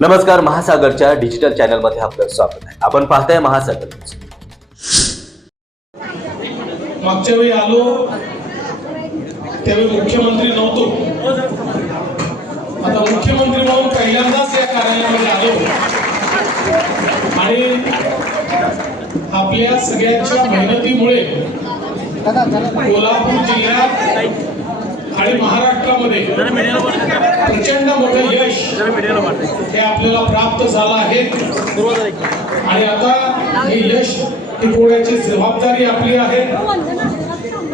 नमस्कार महासागरच्या डिजिटल चॅनलमध्ये आपलं स्वागत आहे. आपण पाहताय महासागर मागच्या वेळी आलो त्यावेळी मुख्यमंत्री नव्हतो. आता मुख्यमंत्री म्हणून पहिल्यांदाच या कार्यालयामध्ये आलो. आणि आपल्या सगळ्यांच्या मेहनतीमुळे कोल्हापूर जिल्ह्यात आणि महाराष्ट्र प्रचंड मोठं यश हे आपल्याला प्राप्त झालं आहे. आणि आता हे यश टिकवण्याची जबाबदारी आपली आहे.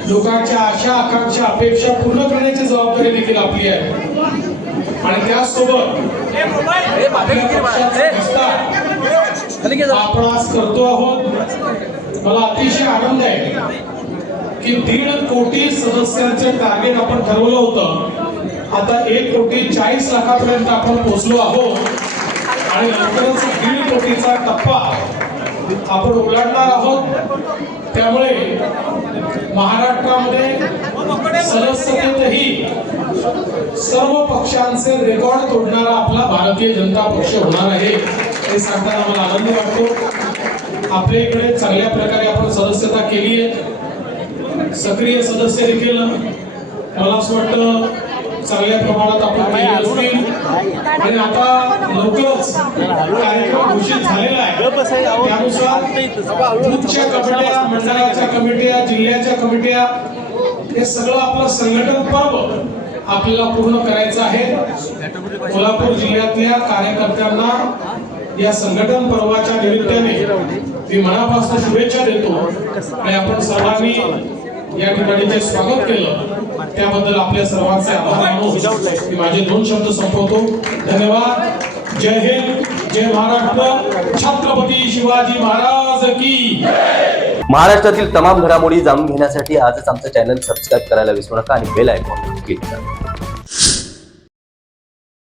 लोकांच्या आशा आकांक्षा अपेक्षा पूर्ण करण्याची जबाबदारी देखील आपली आहे. आणि त्याचसोबत आपण आज करतो आहोत. मला अतिशय आनंद आहे की दीड कोटी सदस्यांचं टार्गेट आपण ठरवलं होतं. आता एक कोटी चाळीस लाखापर्यंत आपण पोहोचलो आहोत. आणि लवकरच दीड कोटीचा टप्पा आपण ओलांडणार आहोत. त्यामुळे महाराष्ट्रामध्ये सदस्यतेतही सर्व पक्षांचे रेकॉर्ड तोडणारा आपला भारतीय जनता पक्ष होणार आहे हे सांगताना मला आनंद वाटतो. आपल्या इकडे चांगल्या प्रकारे आपण सदस्यता केली आहे सक्रिय सदस्य देखील. मला असं वाटतं चांगल्या प्रमाणात आपण केले असतील आणि आता लवकरच कार्यक्रम घोषित झालेला आहे. त्यानुसार कमिट्या मंडळाच्या कमिट्या जिल्ह्याच्या कमिट्या हे सगळं आपलं संघटन पर्व आपल्याला पूर्ण करायचं आहे. कोल्हापूर जिल्ह्यातल्या कार्यकर्त्यांना या संघटन पर्वाच्या निमित्ताने मी मनापासून शुभेच्छा देतो. आणि आपण सर्वांनी या ठिकाणी जे स्वागत केलं. त्याबद्दल आपल्या सर्वांचे आभार मानून मी माझे दोन शब्द संपवतो. धन्यवाद. जय हिंद जय महाराष्ट्र. छत्रपती शिवाजी महाराज की महाराष्ट्रातील तमाम घडामोडी जाणून घेण्यासाठी आजच आमचं चॅनल सबस्क्राईब करायला विसरू नका आणि बेल आयकॉन क्लिक करा.